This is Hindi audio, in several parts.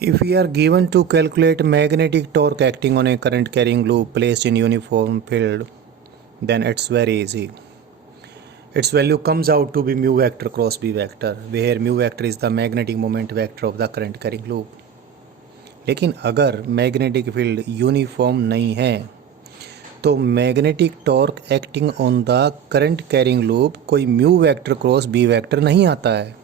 If we are given to calculate magnetic torque acting on a current carrying loop placed in uniform field, then it's very easy. Its value comes out to be mu vector cross B vector, where mu vector is the magnetic moment vector of the current carrying loop. लेकिन अगर मैग्नेटिक फील्ड यूनिफॉर्म नहीं है तो magnetic torque acting on the current carrying loop कोई mu vector cross B vector नहीं आता है।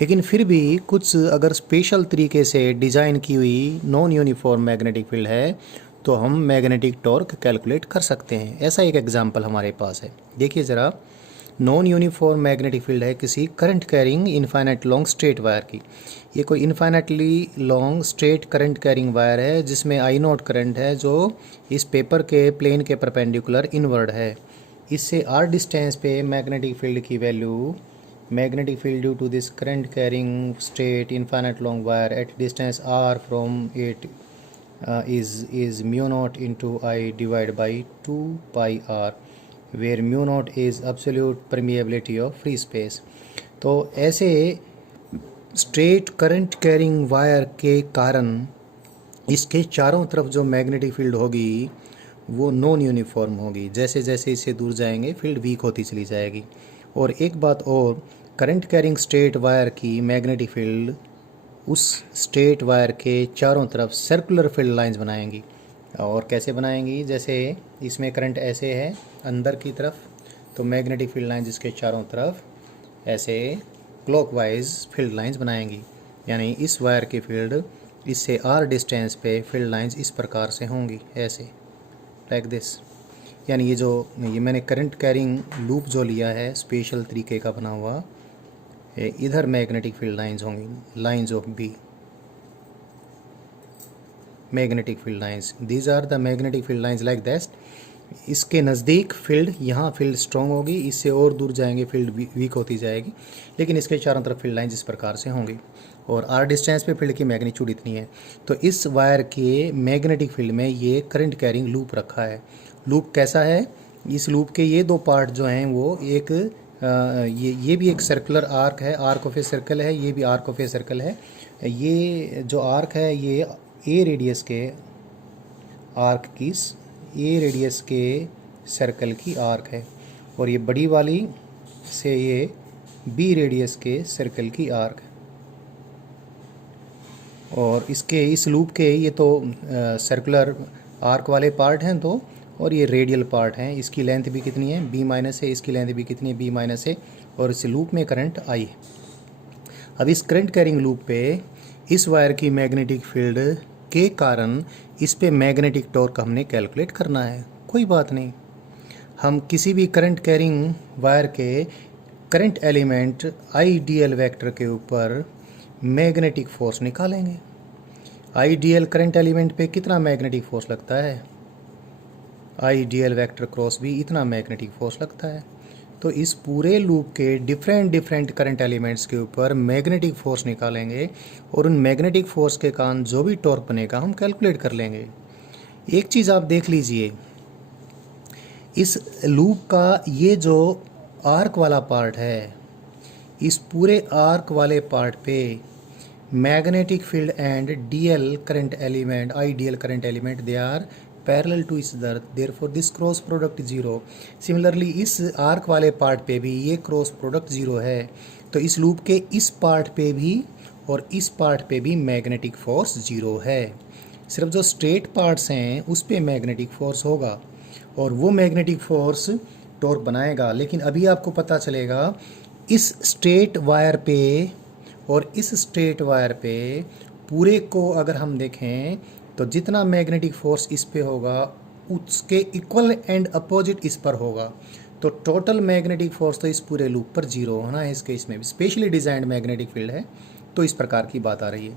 लेकिन फिर भी कुछ अगर स्पेशल तरीके से डिज़ाइन की हुई नॉन यूनिफॉर्म मैग्नेटिक फील्ड है तो हम मैग्नेटिक टॉर्क कैलकुलेट कर सकते हैं। ऐसा एक एग्जांपल हमारे पास है, देखिए ज़रा। नॉन यूनिफॉर्म मैग्नेटिक फील्ड है किसी current carrying infinite long straight wire की। ये कोई infinitely long straight current carrying wire है जिसमें आई नॉट करंट है जो इस पेपर के प्लेन के परपेंडिकुलर इनवर्ड है। इससे आर डिस्टेंस पे मैग्नेटिक फील्ड की value, magnetic field due to this current carrying straight infinite long wire at distance r from it is mu naught into I divided by 2 pi r, where mu naught is absolute permeability of free space। तो ऐसे स्ट्रेट करंट कैरिंग वायर के कारण इसके चारों तरफ जो मैग्नेटिक फील्ड होगी वो नॉन यूनिफॉर्म होगी। जैसे जैसे इससे दूर जाएंगे फील्ड वीक होती चली जाएगी। और एक बात और, करंट कैरिंग स्ट्रेट वायर की मैग्नेटिक फील्ड उस स्ट्रेट वायर के चारों तरफ सर्कुलर फील्ड लाइंस बनाएंगी। और कैसे बनाएंगी, जैसे इसमें करंट ऐसे है अंदर की तरफ तो मैग्नेटिक फील्ड लाइंस इसके चारों तरफ ऐसे क्लॉकवाइज फील्ड लाइंस बनाएंगी। यानी इस वायर की फील्ड इससे आर डिस्टेंस पे फील्ड लाइंस इस प्रकार से होंगी, ऐसे लाइक दिस। यानी ये मैंने करंट कैरिंग लूप जो लिया है स्पेशल तरीके का बना हुआ, इधर मैग्नेटिक फील्ड लाइंस होंगी, lines of B, magnetic field lines, these are the magnetic field lines like that. इसके नज़दीक फील्ड, यहाँ फील्ड स्ट्रॉन्ग होगी, इससे और दूर जाएंगे फील्ड वीक होती जाएगी। लेकिन इसके चारों तरफ फील्ड लाइंस इस प्रकार से होंगी और आर डिस्टेंस पे फील्ड की मैग्नीट्यूड इतनी है। तो इस वायर के मैग्नेटिक फील्ड में ये करंट कैरिंग लूप रखा है। लूप कैसा है, इस लूप के ये दो पार्ट जो हैं वो एक ये भी एक सर्कुलर आर्क है, आर्क ऑफ ए सर्कल है, ये भी आर्क ऑफ ए सर्कल है। ये जो आर्क है ये ए रेडियस के आर्क की, ए रेडियस के सर्कल की आर्क है और ये बड़ी वाली से ये बी रेडियस के सर्कल की आर्क है। और इसके इस लूप के ये तो सर्कुलर आर्क वाले पार्ट हैं दो, और ये रेडियल पार्ट हैं। इसकी लेंथ भी कितनी है, बी माइनस है, इसकी लेंथ भी कितनी है, बी माइनस है, और इस लूप में करंट आई है। अब इस करंट कैरिंग लूप पे इस वायर की मैग्नेटिक फील्ड के कारण इस पे मैग्नेटिक टॉर्क हमने कैलकुलेट करना है। कोई बात नहीं, हम किसी भी करंट कैरिंग वायर के current element I D L vector के ऊपर मैग्नेटिक फोर्स निकालेंगे। आई डी एल करंट एलिमेंट पे कितना मैग्नेटिक फोर्स लगता है, आई डी एल वैक्टर क्रॉस भी इतना मैग्नेटिक फोर्स लगता है। तो इस पूरे लूप के डिफरेंट करंट एलिमेंट्स के ऊपर मैग्नेटिक फोर्स निकालेंगे और उन मैग्नेटिक फोर्स के कारण जो भी टॉर्क बनेगा हम कैलकुलेट कर लेंगे। एक चीज़ आप देख लीजिए, इस लूप का ये जो आर्क वाला पार्ट है, इस पूरे आर्क वाले पार्ट पे magnetic field and dl current element, I D L current element, they are parallel to each other, therefore this cross product zero. Similarly इस आर्क वाले पार्ट पे भी ये क्रॉस प्रोडक्ट जीरो है। तो इस लूप के इस पार्ट पे भी और इस पार्ट पे भी मैग्नेटिक फोर्स जीरो है। सिर्फ जो स्ट्रेट पार्ट्स हैं उस पे मैग्नेटिक फोर्स होगा और वो मैग्नेटिक फोर्स टॉर्क बनाएगा। लेकिन अभी आपको पता चलेगा इस स्ट्रेट वायर पे और इस स्ट्रेट वायर पे पूरे को अगर हम देखें तो जितना मैग्नेटिक फोर्स इस पे होगा उसके इक्वल एंड अपोजिट इस पर होगा। तो टोटल मैग्नेटिक फोर्स तो इस पूरे लूप पर जीरो होना है। इसके इसमें स्पेशली डिजाइंड मैग्नेटिक फील्ड है तो इस प्रकार की बात आ रही है।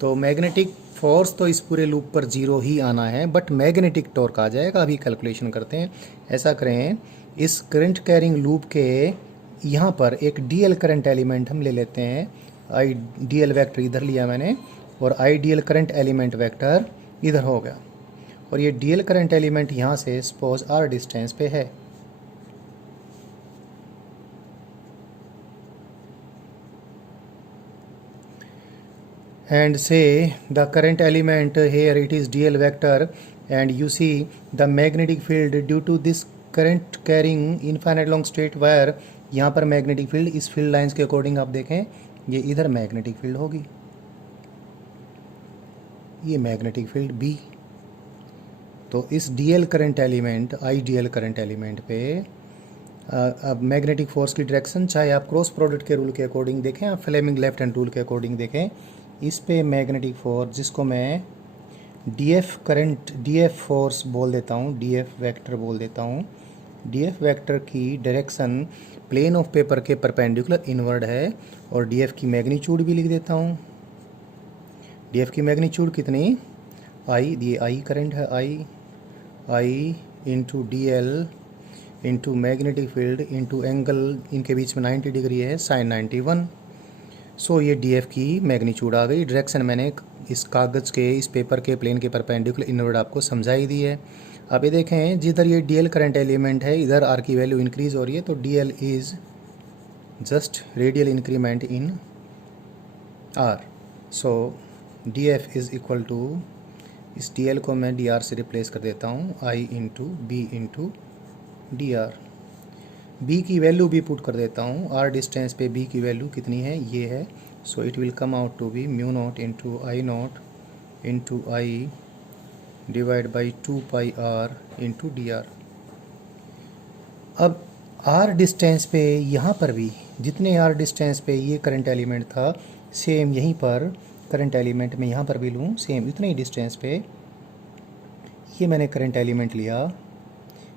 तो मैग्नेटिक फोर्स तो इस पूरे लूप पर जीरो ही आना है, बट मैग्नेटिक टॉर्क आ जाएगा। अभी कैलकुलेशन करते हैं। ऐसा करें, इस करंट कैरिंग लूप के यहाँ पर एक डीएल करंट एलिमेंट हम ले लेते हैं। आई डी एल वैक्टर इधर लिया मैंने और आई D L current element vector इधर हो गया। और ये डी एल करंट एलिमेंट यहाँ से सपोज आर डिस्टेंस पे है। and say the current element here it is dl vector, and you see the magnetic field due to this current carrying infinite long straight wire, यहाँ पर मैग्नेटिक फील्ड इस फील्ड लाइंस के अकॉर्डिंग आप देखें ये इधर मैग्नेटिक फील्ड होगी, ये मैग्नेटिक फील्ड बी। तो इस dl current element I dl current element पे अब मैग्नेटिक फोर्स की डायरेक्शन चाहे आप क्रॉस प्रोडक्ट के रूल के अकॉर्डिंग देखें, आप फ्लेमिंग लेफ्ट हैंड रूल के अकॉर्डिंग देखें, इस पे मैग्नेटिक फोर्स जिसको मैं डीएफ करंट डीएफ फोर्स बोल देता हूँ, डीएफ वेक्टर बोल देता हूँ, डीएफ वेक्टर की डायरेक्शन प्लेन ऑफ पेपर के परपेंडिकुलर इनवर्ड है, और डीएफ की मैग्नीट्यूड भी लिख देता हूँ। डीएफ की मैग्नीट्यूड कितनी, आई, ये आई करंट है, I into d l into magnetic field into angle इनके बीच में 90 डिग्री है, साइन 91। सो ये डीएफ की मैग्नीट्यूड आ गई। डायरेक्शन मैंने इस कागज़ के इस पेपर के प्लेन के परपेंडिकुलर इनवर्ड आपको समझाई दी है। अब ये देखें जिधर ये डीएल करंट एलिमेंट है इधर आर की वैल्यू इंक्रीज हो रही है, तो dl is just radial increment in r. So df is equal to, इस डीएल को मैं डी आर से रिप्लेस कर देता हूँ, I into B into d r. B की वैल्यू भी पुट कर देता हूँ, आर डिस्टेंस पे बी की वैल्यू कितनी है, ये है। So it will come out to be mu naught into I divide by 2 pi r into d are. अब आर डिस्टेंस पे यहाँ पर भी जितने आर डिस्टेंस पे ये करंट एलिमेंट था, सेम यहीं पर करंट एलिमेंट में यहाँ पर भी लूँ, सेम इतने ही डिस्टेंस पे ये मैंने करंट एलिमेंट लिया,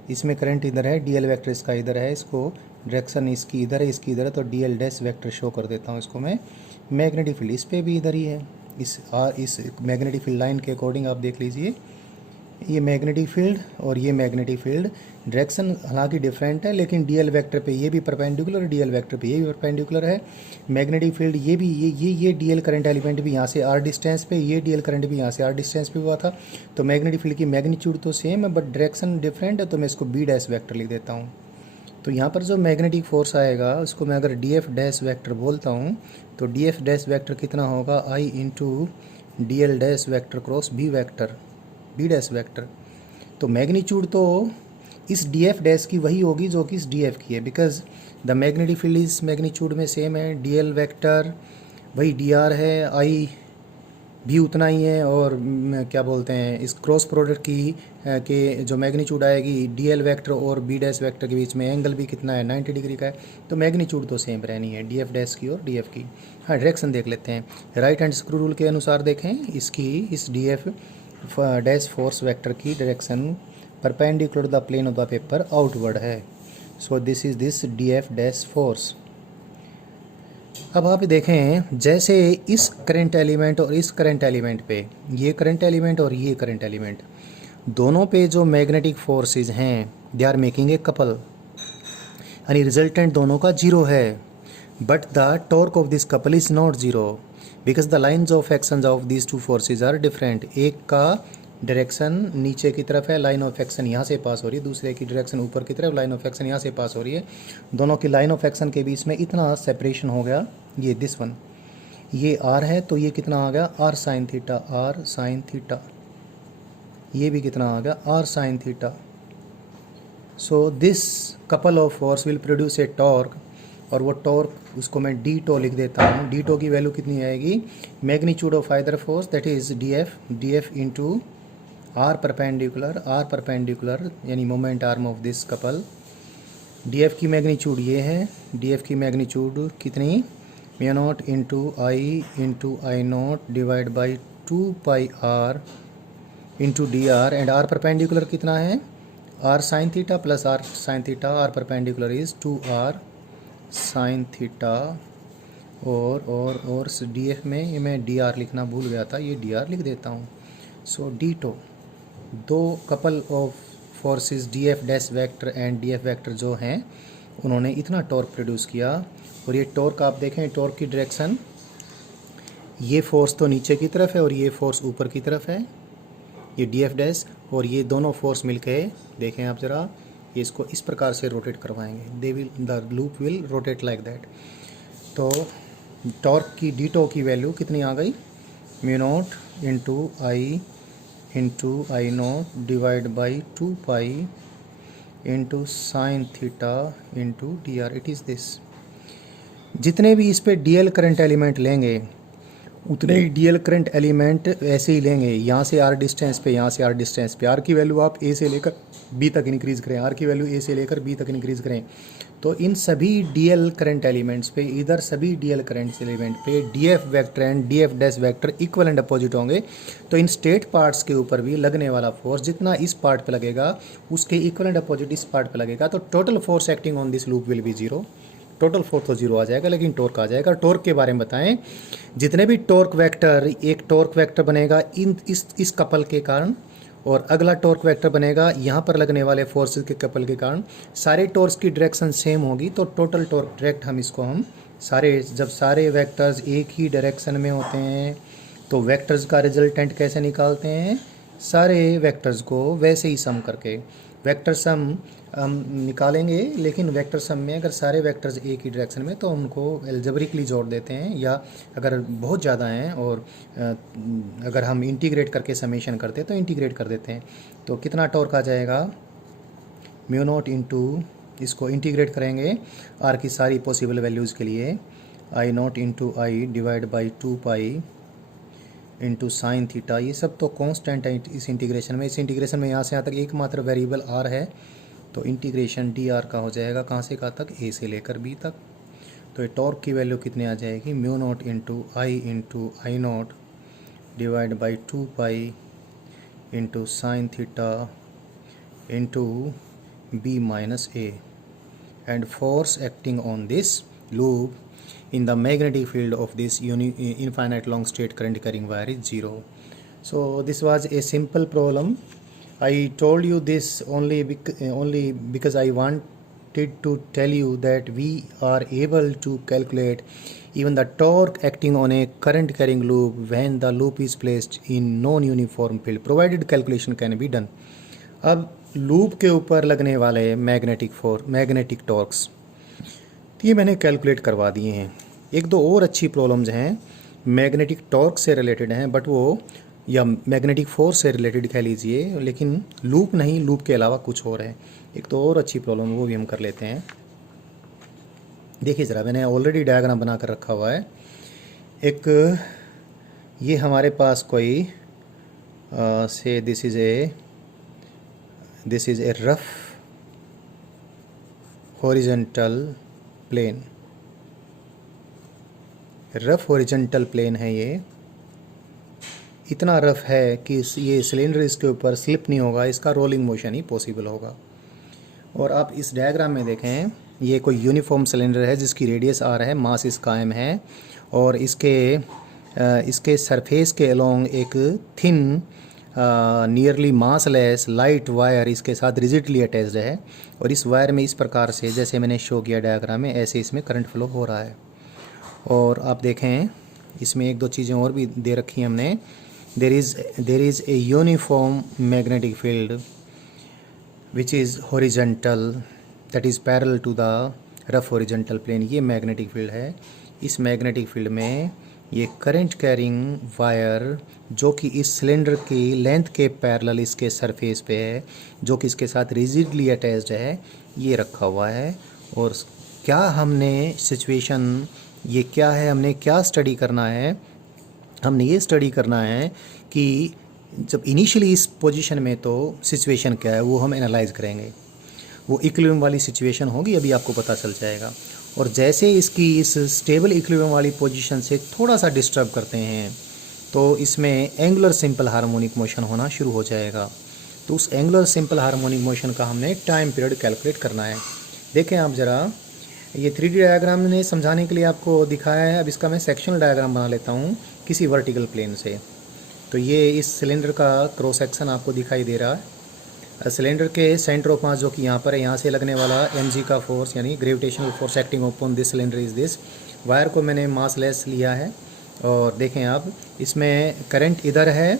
इसमें करंट इधर है, डीएल वेक्टर इसका इधर है, इसको डायरेक्शन इसकी इधर है, इसकी इधर है, तो डीएल डैश वेक्टर शो कर देता हूँ इसको मैं। मैग्नेटिक फील्ड इस पे भी इधर ही है, इस मैग्नेटिक फील्ड लाइन के अकॉर्डिंग आप देख लीजिए, ये मैग्नेटिक फील्ड और ये मैग्नेटिक फील्ड डायरेक्शन हालांकि डिफरेंट है, लेकिन डीएल वेक्टर पे ये भी परपेंडिकुलर, डीएल वेक्टर पे ये भी परपेंडिकुलर है। मैग्नेटिक फील्ड ये भी ये डीएल करंट एलिमेंट भी यहाँ से आर डिस्टेंस पे, ये डीएल करंट भी यहाँ से आर डिस्टेंस पे हुआ था, तो मैग्नेटिक फील्ड की मैग्नीट्यूड तो सेम है बट डायरेक्शन डिफरेंट है, तो मैं इसको बी डैश वेक्टर लिख देता हूँ। तो यहाँ पर जो मैग्नेटिक फोर्स आएगा उसको मैं अगर डी एफ डैश वेक्टर बोलता हूँ, तो डी एफ डैश वेक्टर कितना होगा, I into d l dash vector cross B vector, B dash vector. तो मैग्नीट्यूड तो इस डी एफ डैश की वही होगी जो कि इस डी एफ की है, बिकॉज द मैग्नेटिक फील्ड इस मैग्नीट्यूड में सेम है, डी एल वेक्टर वही डी आर है, आई भी उतना ही है, और क्या बोलते हैं इस क्रॉस प्रोडक्ट की के जो मैग्नीट्यूड आएगी डी एल वेक्टर और बी डैश वेक्टर के बीच में एंगल भी कितना है, 90 डिग्री का है, तो मैग्नीट्यूड तो सेम रहनी है डी एफ डैश की और डी एफ की। हाँ, डायरेक्शन देख लेते हैं, राइट हैंड स्क्रू रूल के अनुसार देखें, इसकी इस d f dash force vector की direction perpendicular the plane of the paper outward है। So this is this d f dash force. अब आप देखें जैसे इस करंट एलिमेंट और इस करंट एलिमेंट पे, ये करंट एलिमेंट और ये करंट एलिमेंट दोनों पे जो मैग्नेटिक फोर्सेस हैं they are making a couple, यानी रिजल्टेंट दोनों का जीरो है, but the torque of this couple is not zero because the lines of action of these two forces are different. एक का डायरेक्शन नीचे की तरफ है, लाइन ऑफ एक्शन यहाँ से पास हो रही है, दूसरे की डायरेक्शन ऊपर की तरफ, लाइन ऑफ एक्शन यहाँ से पास हो रही है, दोनों की लाइन ऑफ एक्शन के बीच में इतना सेपरेशन हो गया, ये दिस वन, ये आर है तो ये कितना आ गया, R sine theta, R sine theta, ये भी कितना आ गया, R sine theta. So this couple of force will produce a torque, और वो टॉर्क उसको मैं डी टो लिख देता हूँ। डी टो की वैल्यू कितनी आएगी, magnitude of either force that is d f into r perpendicular यानी moment arm of this couple. D f की मैग्नीट्यूड ये है, डी एफ की मैग्नीट्यूड कितनी, mu naught into I naught divide by 2 pi r into d r, and r perpendicular कितना है, are sine theta plus r sine theta, r perpendicular is 2 r sine theta, और डी एफ में ये मैं डी आर लिखना भूल गया था, ये डी आर लिख देता हूँ। सो डी टो, दो couple of forces D f dash vector and D F vector जो हैं उन्होंने इतना टॉर्क प्रोड्यूस किया, और ये टॉर्क आप देखें, टॉर्क की डायरेक्शन ये फोर्स तो नीचे की तरफ है और ये फोर्स ऊपर की तरफ है, ये डी एफ डैश, और ये दोनों फोर्स मिलके देखें आप ज़रा, ये इसको इस प्रकार से रोटेट करवाएंगे, the loop will rotate like that. तो टॉर्क की डी टो की वैल्यू कितनी आ गई, mu naught into I naught divide by 2 pi into sine theta into d are. It is this. जितने भी इस पे डीएल करंट एलिमेंट लेंगे उतने ही डीएल करंट एलिमेंट ऐसे ही लेंगे। यहाँ से आर डिस्टेंस पे, यहाँ से आर डिस्टेंस पे, आर की वैल्यू आप ए से लेकर बी तक इंक्रीज़ करें, आर की वैल्यू ए से लेकर बी तक इंक्रीज़ करें, तो इन सभी डीएल करंट एलिमेंट्स पे, इधर सभी डीएल करंट एलिमेंट पे DF vector and DF dash vector equal and opposite होंगे। तो इन स्टेट पार्ट्स के ऊपर भी लगने वाला फोर्स जितना इस पार्ट पे लगेगा उसके इक्वल एंड अपोजिट इस पार्ट पे लगेगा। तो total force acting on this loop will be zero. Total force तो जीरो आ जाएगा, लेकिन टॉर्क आ जाएगा। टॉर्क के बारे में बताएं। जितने भी टॉर्क वेक्टर, एक टॉर्क वेक्टर बनेगा इस कपल के कारण, और अगला टॉर्क वेक्टर बनेगा यहाँ पर लगने वाले फोर्सेस के कपल के कारण। सारे टॉर्क्स की डायरेक्शन सेम होगी, तो टोटल टॉर्क डायरेक्ट हम सारे, जब सारे वेक्टर्स एक ही डायरेक्शन में होते हैं तो वेक्टर्स का रिजल्टेंट कैसे निकालते हैं? सारे वेक्टर्स को वैसे ही सम करके वेक्टर सम हम निकालेंगे। लेकिन वेक्टर सम में अगर सारे वेक्टर्स एक ही डायरेक्शन में तो उनको एल्जेब्रिकली जोड़ देते हैं, या अगर बहुत ज़्यादा हैं और अगर हम इंटीग्रेट करके समेशन करते हैं तो इंटीग्रेट कर देते हैं। तो कितना टॉर्क आ जाएगा? म्यू नॉट इंटू, इसको इंटीग्रेट करेंगे आर की सारी पॉसिबल वैल्यूज़ के लिए, I naught into I divide by 2 pi into sine theta. ये सब तो कांस्टेंट है इस इंटीग्रेशन में। इस इंटीग्रेशन में यहाँ से यहाँ तक एकमात्र वेरिएबल आर है, तो इंटीग्रेशन डी आर का हो जाएगा कहाँ से कहाँ तक? ए से लेकर बी तक। तो ये टॉर्क की वैल्यू कितनी आ जाएगी? Mu naught into I naught divide by 2 pi into sine theta into B minus A. And force acting on this loop in the magnetic field of this infinite long state current carrying wire is 0. So this was a simple problem. I told you this only because I wanted to tell you that we are able to calculate even the torque acting on a current carrying loop when the loop is placed in non-uniform field, provided calculation can be done. अब लूप के ऊपर लगने वाले मैग्नेटिक टॉर्क्स ये मैंने कैलकुलेट करवा दिए हैं। एक दो और अच्छी प्रॉब्लम्स हैं मैग्नेटिक टॉर्क से रिलेटेड हैं, बट वो या मैग्नेटिक फोर्स से रिलेटेड कह लीजिए, लेकिन लूप नहीं, लूप के अलावा कुछ और है। एक तो और अच्छी प्रॉब्लम वो भी हम कर लेते हैं। देखिए ज़रा, मैंने ऑलरेडी डायग्राम बना कर रखा हुआ है। एक ये हमारे पास कोई से this is a rough horizontal plane, rough horizontal plane है। ये इतना रफ है कि ये सिलेंडर इसके ऊपर स्लिप नहीं होगा, इसका रोलिंग मोशन ही पॉसिबल होगा। और आप इस डायग्राम में देखें, ये कोई यूनिफॉर्म सिलेंडर है जिसकी रेडियस आर है, मास इसका एम है, और इसके सरफेस के अलोंग एक thin nearly massless light wire इसके साथ रिजिडली अटैच्ड है। और इस वायर में इस प्रकार से, जैसे मैंने शो किया डायग्राम में, ऐसे इसमें करंट फ्लो हो रहा है। और आप देखें इसमें एक दो चीज़ें और भी दे रखी हैं हमने। There is a uniform magnetic field which is horizontal that is parallel to the rough horizontal plane. ये मैग्नेटिक फील्ड है। इस मैग्नेटिक फील्ड में ये करंट कैरिंग वायर जो कि इस सिलेंडर की लेंथ के पैरेलल इसके सरफेस पे है, जो कि इसके साथ रिजिडली अटैच्ड है, ये रखा हुआ है। और क्या हमने सिचुएशन, ये क्या है, हमने क्या स्टडी करना है? हमने ये स्टडी करना है कि जब इनिशियली इस पोजीशन में तो सिचुएशन क्या है वो हम एनालाइज करेंगे। वो इक्विलिब्रियम वाली सिचुएशन होगी, अभी आपको पता चल जाएगा। और जैसे इसकी इस स्टेबल इक्विलिब्रियम वाली पोजीशन से थोड़ा सा डिस्टर्ब करते हैं तो इसमें एंगुलर सिंपल हार्मोनिक मोशन होना शुरू हो जाएगा। तो उस एंगुलर सिंपल हार्मोनिक मोशन का हमने टाइम पीरियड कैलकुलेट करना है। देखें आप ज़रा, ये 3D डायग्राम ने समझाने के लिए आपको दिखाया है। अब इसका मैं सेक्शनल डायग्राम बना लेता हूँ किसी वर्टिकल प्लेन से। तो ये इस सिलेंडर का क्रॉस सेक्शन आपको दिखाई दे रहा है। सिलेंडर के सेंटर ऑफ मास जो कि यहाँ पर है, यहाँ से लगने वाला mg का फोर्स यानी gravitational force acting upon this cylinder is this. Wire को मैंने मास लेस लिया है। और देखें आप, इसमें करंट इधर है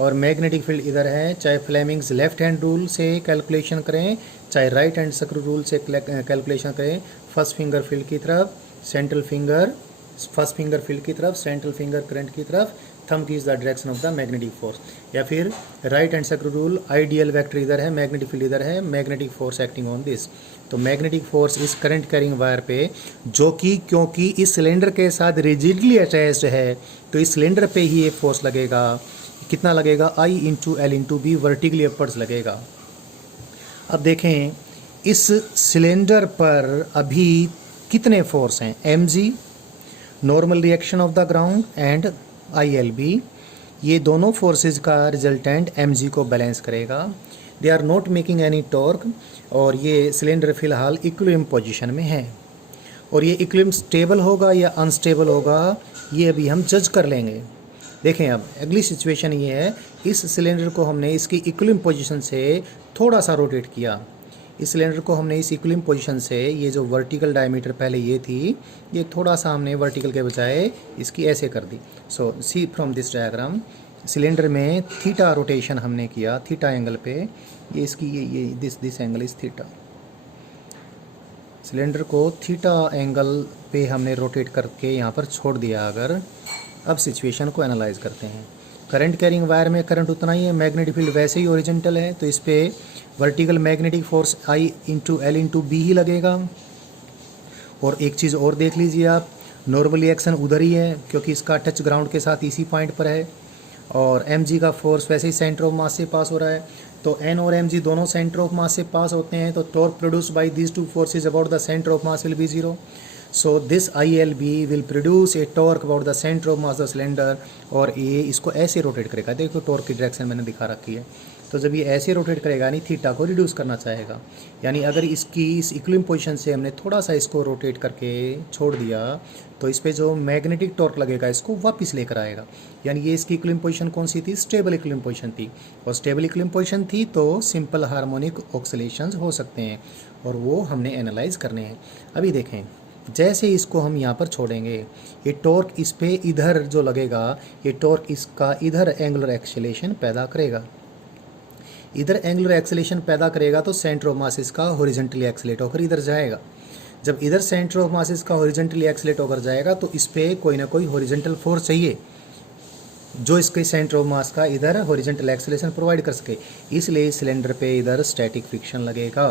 और मैग्नेटिक फील्ड इधर है। चाहे फ्लेमिंग्स लेफ्ट हैंड रूल से कैलकुलेशन करें, चाहे राइट हैंड स्क्रू रूल से कैलकुलेशन करें, फर्स्ट फिंगर फील्ड की तरफ, central finger first finger field की तरफ, सेंट्रल फिंगर करंट की तरफ, थंब की is the direction of the magnetic force. या फिर right hand circular rule, ideal vector इधर है, मैग्नेटिक फील्ड इधर है, magnetic force acting on this. तो मैग्नेटिक फोर्स इस करंट कैरिंग वायर पे, जो कि क्योंकि इस सिलेंडर के साथ रिजिडली अटैच्ड है, तो इस सिलेंडर पे ही ये फोर्स लगेगा। कितना लगेगा? I into L into B, vertically upwards लगेगा। अब देखें इस सिलेंडर पर अभी कितने फोर्स हैं? mg, normal reaction of the ground, and ILB। ये दोनों फोर्सेस का रिजल्टेंट mg को बैलेंस करेगा। They are not making any torque, और ये सिलेंडर फिलहाल इक्विलिब्रियम पोजीशन में है। और ये इक्विलिब्रियम स्टेबल होगा या अनस्टेबल होगा, ये अभी हम जज कर लेंगे। देखें अब अगली सिचुएशन ये है, इस सिलेंडर को हमने इसकी इक्विलिब्रियम पोजीशन से थोड़ा सा रोटेट किया। इस सिलेंडर को हमने इस इक्विलिब्रियम पोजीशन से, ये जो वर्टिकल डायमीटर पहले ये थी, ये थोड़ा सा हमने वर्टिकल के बजाय इसकी ऐसे कर दी। सो सी फ्रॉम दिस डायग्राम, सिलेंडर में थीटा रोटेशन हमने किया, थीटा एंगल पे, ये इसकी ये this angle is theta. Cylinder को थीटा एंगल पे हमने रोटेट करके यहाँ पर छोड़ दिया। अगर अब सिचुएशन को एनालाइज करते हैं, करंट कैरिंग वायर में करंट उतना ही है, मैग्नेटिक फील्ड वैसे ही ओरिजेंटल है, तो इस पर vertical magnetic force I into L into B ही लगेगा। और एक चीज़ और देख लीजिए आप, नॉर्मल रिएक्शन उधर ही है क्योंकि इसका टच ग्राउंड के साथ इसी पॉइंट पर है, और mg का फोर्स वैसे ही सेंटर ऑफ मास से पास हो रहा है। तो n और mg दोनों सेंटर ऑफ मास से पास होते हैं, तो torque produced by these two forces about the centre of mass will be zero. So this ILB will produce a torque about the center of mass of the cylinder, और ये इसको ऐसे रोटेट करेगा। देखो टॉर्क की डायरेक्शन मैंने दिखा रखी है। तो जब ये ऐसे रोटेट करेगा यानी थीटा को रिड्यूस करना चाहेगा, यानी अगर इसकी इस इक्विलिब्रियम पोजीशन से हमने थोड़ा सा इसको रोटेट करके छोड़ दिया, तो इस पर जो मैग्नेटिक टॉर्क लगेगा इसको वापस लेकर आएगा। यानी ये इसकी इक्विलिब्रियम पोजीशन कौन सी थी? स्टेबल इक्विलिब्रियम पोजीशन थी। और स्टेबल इक्विलिब्रियम पोजीशन थी तो सिंपल हार्मोनिक ऑक्सीलेशंस हो सकते हैं, और वो हमने एनालाइज करने हैं। अभी देखें, जैसे इसको हम यहाँ पर छोड़ेंगे, ये टॉर्क इस पे इधर जो लगेगा, ये टॉर्क इसका इधर एंगुलर एक्सेलेरेशन पैदा करेगा। इधर एंगुलर एक्सेलेरेशन पैदा करेगा तो सेंटर ऑफ मास इसका हॉरिजॉन्टली एक्सेलेरेट होकर इधर जाएगा। जब इधर सेंटर ऑफ मास इसका हॉरिजॉन्टली एक्सेलेरेट होकर जाएगा तो इस पे कोई ना कोई हॉरिजॉन्टल फोर्स चाहिए जो इसके सेंटर ऑफ मास का इधर हॉरिजॉन्टल एक्सेलेरेशन प्रोवाइड कर सके। इसलिए सिलेंडर पे इधर स्टैटिक फ्रिक्शन लगेगा।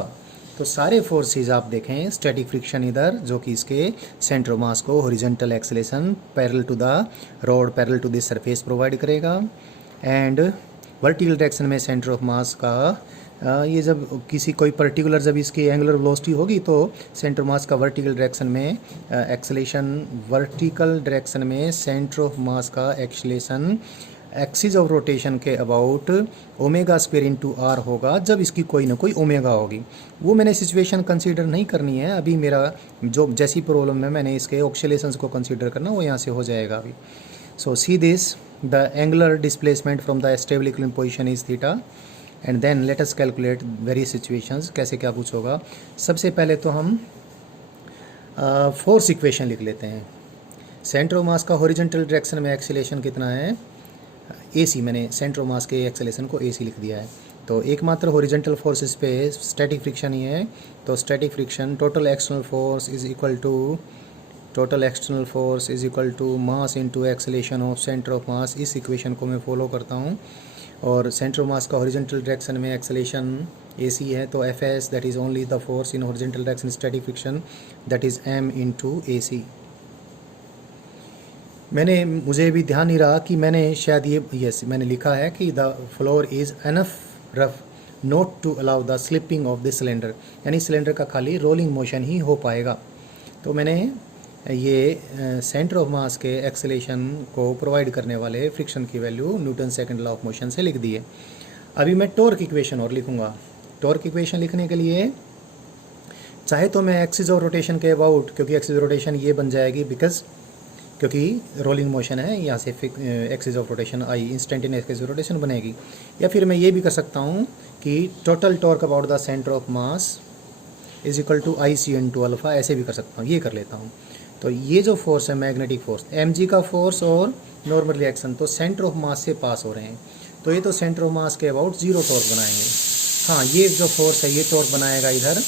तो सारे फोर्सेस आप देखें, स्टैटिक फ्रिक्शन इधर जो कि इसके सेंटर ऑफ मास को horizontal acceleration parallel to the road, parallel to this surface provide करेगा। एंड वर्टिकल डायरेक्शन में सेंटर ऑफ मास का ये जब किसी कोई पर्टिकुलर जब इसकी एंगुलर वेलोसिटी होगी तो सेंटर ऑफ मास का वर्टिकल डायरेक्शन में एक्सेलेरेशन, वर्टिकल डायरेक्शन में सेंटर ऑफ मास का एक्सेलेरेशन एक्सिस ऑफ रोटेशन के about omega square into R होगा जब इसकी कोई ना कोई ओमेगा होगी। वो मैंने सिचुएशन कंसीडर नहीं करनी है अभी, मेरा जो जैसी प्रॉब्लम है मैंने इसके ऑक्सीलेशंस को कंसीडर करना, वो यहाँ से हो जाएगा अभी। So see this, the angular displacement from the stable equilibrium position is theta, and then let us calculate various situations. कैसे क्या कुछ होगा, सबसे पहले तो हम फोर्स इक्वेशन लिख लेते हैं। सेंटर ऑफ मास का हॉरिजॉन्टल डायरेक्शन में एक्सेलेरेशन कितना है? AC, मैंने सेंटर ऑफ मास के एक्सेलेरेशन को AC लिख दिया है। तो एकमात्र हॉरिजॉन्टल फोर्स इस पे स्टैटिक फ्रिक्शन ही है, तो static friction total external force is equal to mass into acceleration of centre of mass. इस इक्वेशन को मैं फॉलो करता हूँ, और सेंटर ऑफ मास का हॉरिजॉन्टल डायरेक्शन में एक्सेलेरेशन AC है, तो FS that is only the force in horizontal direction static friction, that is M into AC। मुझे भी ध्यान नहीं रहा कि मैंने शायद मैंने लिखा है कि the floor is enough rough not to allow the slipping of the cylinder, यानी सिलेंडर का खाली रोलिंग मोशन ही हो पाएगा। तो मैंने ये सेंटर ऑफ मास के एक्सेलेरेशन को प्रोवाइड करने वाले फ्रिक्शन की value Newton second law of motion से लिख दी है। अभी मैं टॉर्क इक्वेशन और लिखूँगा। टॉर्क इक्वेशन लिखने के लिए चाहे तो मैं एक्सिस ऑफ रोटेशन के अबाउट, क्योंकि एक्सिस ऑफ रोटेशन ये बन जाएगी क्योंकि रोलिंग मोशन है, यहाँ से axis of rotation I instantaneous axis of rotation बनेगी। या फिर मैं ये भी कर सकता हूँ कि total torque about the centre of mass is equal to IC into alpha, ऐसे भी कर सकता हूँ, ये कर लेता हूँ। तो ये जो फोर्स है मैग्नेटिक फोर्स, mg का फोर्स और नॉर्मल रिएक्शन तो सेंटर ऑफ मास से पास हो रहे हैं, तो ये तो सेंटर ऑफ मास के अबाउट जीरो टॉर्क बनाएंगे। हाँ, ये जो फोर्स है ये टॉर्क बनाएगा इधर,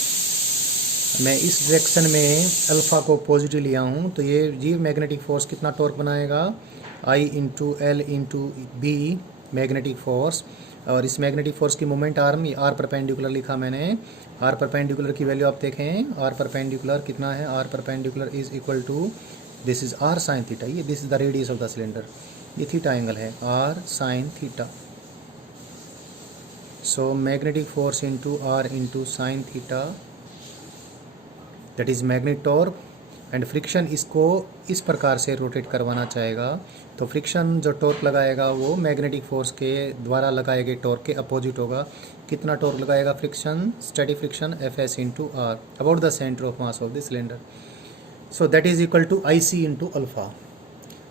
मैं इस डायरेक्शन में अल्फ़ा को पॉजिटिव लिया हूँ, तो ये मैग्नेटिक फोर्स कितना टॉर्क बनाएगा? I into L into B magnetic force, और इस मैग्नेटिक फोर्स की मोमेंट आर्म, आर परपेंडिकुलर लिखा मैंने। आर परपेंडिकुलर की वैल्यू आप देखें, आर परपेंडिकुलर कितना है, R perpendicular is equal to, this is R sine theta, ये this is the radius of the cylinder, ये थीटा एंगल है are sine theta. So magnetic force into R into sine theta, that is magnetic torque. And friction इसको इस प्रकार से रोटेट करवाना चाहेगा, तो फ्रिक्शन जो टॉर्क लगाएगा वो मैग्नेटिक फोर्स के द्वारा लगाए गए टॉर्क के अपोजिट होगा। कितना टॉर्क लगाएगा friction, static friction F S into R about the centre of mass of the cylinder. So that is equal to I C into alpha.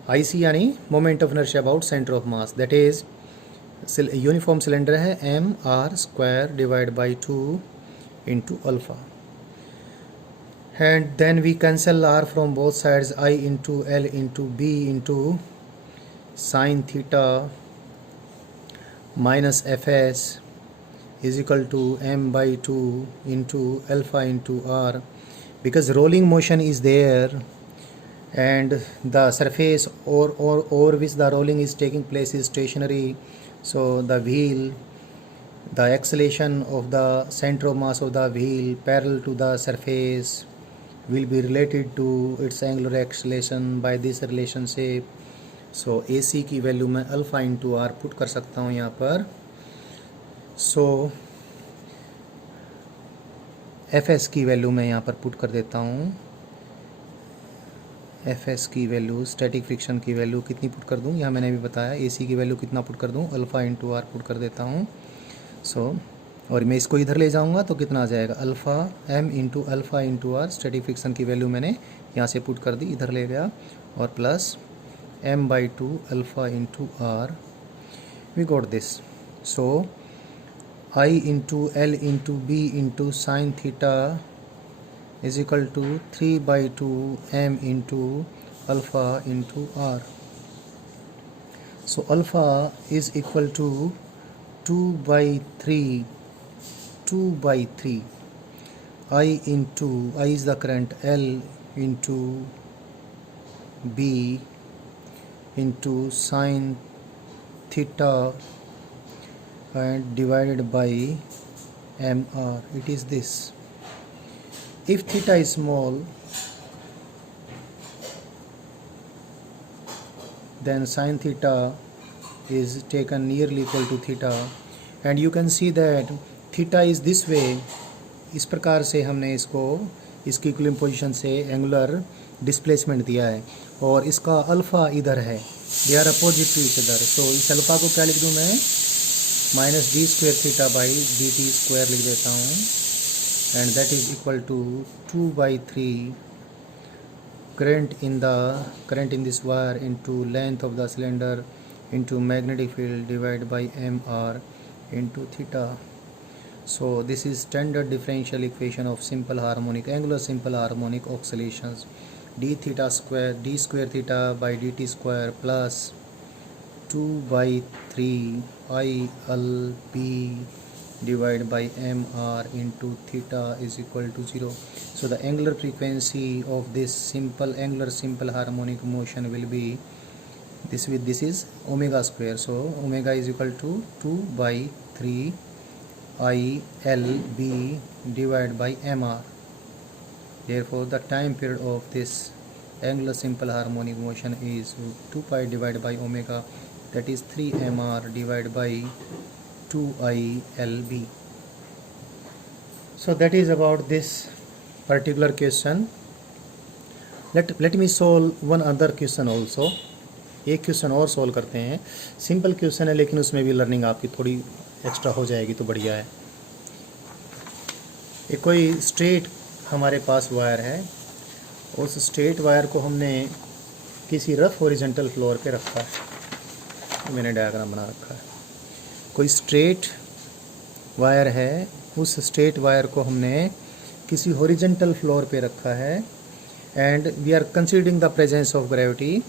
I C यानी moment of inertia about centre of mass, that is uniform cylinder है M R square divide by 2 into alpha. And then we cancel r from both sides, I into L into B into sine theta minus Fs is equal to m by 2 into alpha into r, because rolling motion is there and the surface or which the rolling is taking place is stationary, so the wheel, the acceleration of the center of mass of the wheel parallel to the surface will be related to its angular acceleration by this relationship. So AC की वैल्यू मैं अल्फ़ा इंटू आर पुट कर सकता हूँ यहाँ पर। सो FS की वैल्यू मैं यहाँ पर पुट कर देता हूँ। FS की वैल्यू, स्टैटिक फ्रिक्शन की वैल्यू कितनी पुट कर दूँ, यहाँ मैंने भी बताया। AC की वैल्यू कितना पुट कर दूँ, अल्फ़ा इंटू आर पुट कर देता हूँ। सो और मैं इसको इधर ले जाऊंगा तो कितना आ जाएगा, alpha M into alpha into R, static friction की वैल्यू मैंने यहाँ से पुट कर दी, इधर ले गया, और plus M by 2 alpha into R, we got this. So I into L into B into sine theta is equal to 3 by 2 M into alpha into R. So alpha is equal to 2 by 3 I into, I is the current, L into B into sine theta and divided by mr, it is this. If theta is small, then sine theta is taken nearly equal to theta, and you can see that theta is this way, इस प्रकार से हमने इसको इसकी इक्विलिब्रियम पोजीशन से एंगुलर डिस्प्लेसमेंट दिया है, और इसका अल्फ़ा इधर है, they are opposite to each other. So इस अल्फ़ा को क्या लिख दूँ मैं, minus D square theta by D T square लिख देता हूँ, and that is equal to 2 by 3 current in this wire into length of the cylinder into magnetic field divide by M R into theta. So this is standard differential equation of simple harmonic, angular simple harmonic oscillations. D theta square, d square theta by dt square plus 2 by 3 I L B divided by mr into theta is equal to 0. So the angular frequency of this angular simple harmonic motion will be this, with this is omega square. So omega is equal to 2 by 3 I L B divided by mr. Therefore the time period of this angular simple harmonic motion is 2 pi divided by omega, that is 3 mr divided by 2 I L B. So that is about this particular question. Let me solve one other question also. एक क्वेश्चन और सॉल्व करते हैं, सिंपल क्वेश्चन है लेकिन उसमें भी लर्निंग आपकी थोड़ी एक्स्ट्रा हो जाएगी तो बढ़िया है। एक कोई स्ट्रेट हमारे पास वायर है, उस स्ट्रेट वायर को हमने किसी रफ हॉरिजॉन्टल फ्लोर पे रखा है, मैंने डायग्राम बना रखा है। कोई स्ट्रेट वायर है, उस स्ट्रेट वायर को हमने किसी हॉरिजॉन्टल फ्लोर पे रखा है, and we are considering the presence of gravity,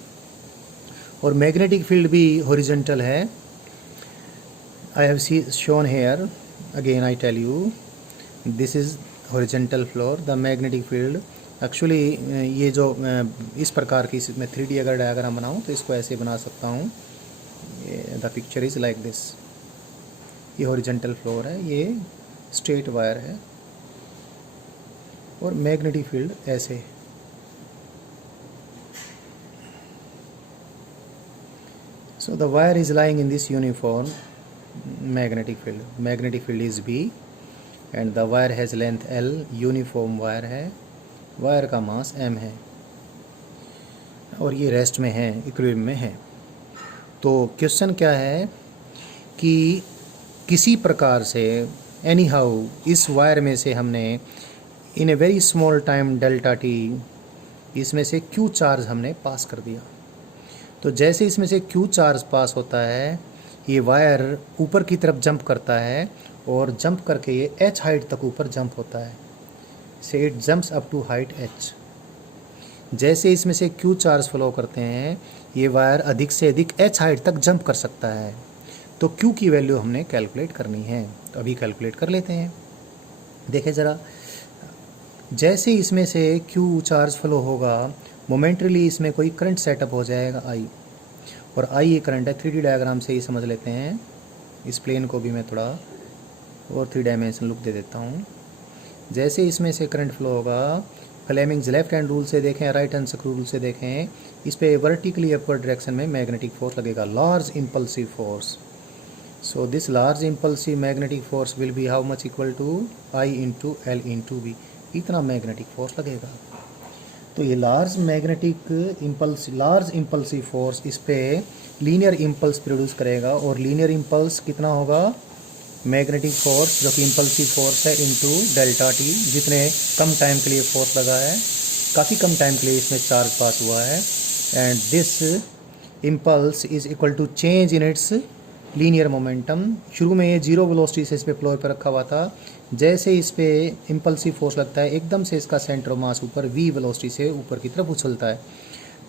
और मैग्नेटिक फील्ड भी हॉरिजॉन्टल है। I have shown here, again I tell you, this is horizontal floor, the magnetic field actually ये जो इस प्रकार की मैं 3D अगर डायग्राम बनाऊँ तो इसको ऐसे बना सकता हूँ। The picture is like this. ये हॉरिजॉन्टल फ्लोर है, ये स्ट्रेट वायर है और मैग्नेटिक फील्ड ऐसे। So the wire is lying in this uniform magnetic field. Magnetic field is B and the wire has length L. Uniform wire है, वायर का मास m है और ये रेस्ट में है, इक्विलिब्रियम में है। तो क्वेश्चन क्या है कि किसी प्रकार से एनी हाउ इस वायर में से हमने in a very small time delta T इसमें से Q चार्ज हमने पास कर दिया। तो जैसे इसमें से Q चार्ज पास होता है, ये वायर ऊपर की तरफ जंप करता है और जंप करके ये h हाइट तक ऊपर जंप होता है। Say it jumps up to height h। जैसे इसमें से Q चार्ज फ्लो करते हैं, ये वायर अधिक से अधिक h हाइट तक जंप कर सकता है। तो Q की वैल्यू हमने कैलकुलेट करनी है, तो अभी कैलकुलेट कर लेते हैं। देखें ज़रा, जैसे इसमें से Q चार्ज फ्लो होगा, मोमेंटरीली इसमें कोई करंट सेटअप हो जाएगा I, और I ये करंट है। 3D डायग्राम से ही समझ लेते हैं। इस प्लेन को भी मैं थोड़ा और 3 डायमेंशन लुक दे देता हूँ। जैसे इसमें से करंट फ्लो होगा, फ्लेमिंग्स लेफ्ट हैंड रूल से देखें, राइट हैंड स्क्रू रूल से देखें, इस पे वर्टिकली अपवर्ड डायरेक्शन में मैग्नेटिक फोर्स लगेगा, large impulsive force. So this large impulsive magnetic force will be how much equal to I into L into V। इतना मैग्नेटिक फोर्स लगेगा। तो ये लार्ज इम्पल्सिव फोर्स इस पे लीनियर इम्पल्स प्रोड्यूस करेगा, और लीनियर इम्पल्स कितना होगा, मैग्नेटिक फोर्स जो कि इम्पल्सिव फोर्स है इनटू डेल्टा टी। जितने कम टाइम के लिए फोर्स लगा है, काफ़ी कम टाइम के लिए इसमें चार्ज पास हुआ है, and this impulse is equal to change in its linear momentum. शुरू में ये जीरो वेलोसिटी से इस पे फ्लोर पर रखा हुआ था, जैसे इस पे इम्पल्सिव फोर्स लगता है एकदम से इसका सेंटर ऑफ मास ऊपर v वेलोसिटी से ऊपर की तरफ उछलता है।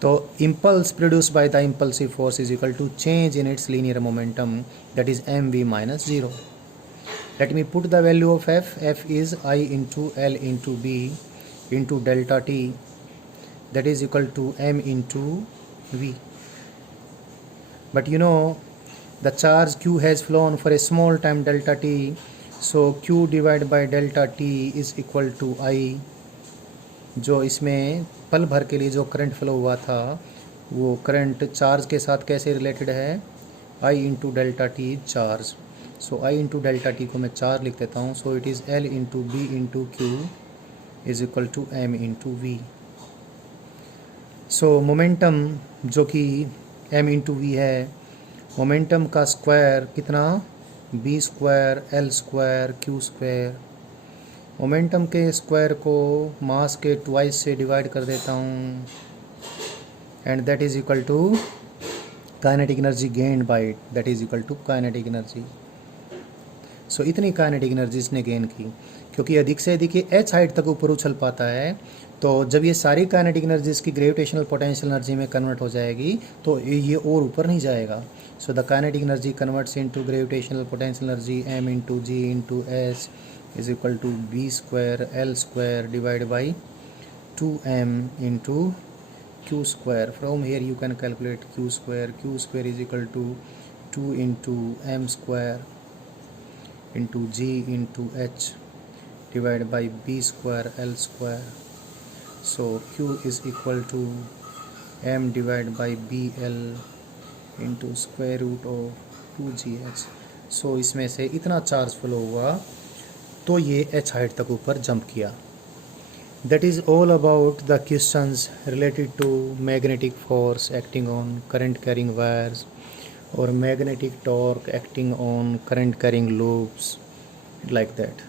तो impulse produce by the impulsive force is equal to change in its linear momentum, that is mv minus 0। Let me put the value of f is I into L into b into delta t, that is equal to m into v। But you know the charge Q has flown for a small time delta t, so Q divided by delta t is equal to I। जो इसमें पल भर के लिए जो करंट फ्लो हुआ था, वो करंट चार्ज के साथ कैसे रिलेटेड है, I into delta T charge. So I into delta T को मैं चार्ज लिख देता हूँ। So it is L into B into Q is equal to M into V। So momentum जो कि M इंटू V है, मोमेंटम का स्क्वायर कितना, b square L square Q square. Momentum के स्क्वायर को मास के ट्वाइस से डिवाइड कर देता हूँ, and that is equal to kinetic energy gained by it, that is equal to kinetic energy. So इतनी काइनेटिक एनर्जी इसने गेन की, क्योंकि अधिक से अधिक ये h हाइट तक ऊपर उछल पाता है। तो जब ये सारी काइनेटिक एनर्जी इसकी ग्रेविटेशनल पोटेंशियल एनर्जी में कन्वर्ट हो जाएगी, तो ये और ऊपर नहीं जाएगा। So the kinetic energy converts into gravitational potential energy m into g into s is equal to b square L square divide by 2m into q square. From here you can calculate q square is equal to 2 into m square into g into h divide by b square L square. So Q is equal to m divided by BL into square root of 2GH। So इसमें से इतना चार्ज फ्लो हुआ, तो ये h हाइट तक ऊपर जंप किया। That is all about the questions related to magnetic force acting on current carrying wires or magnetic torque acting on current carrying loops, like that।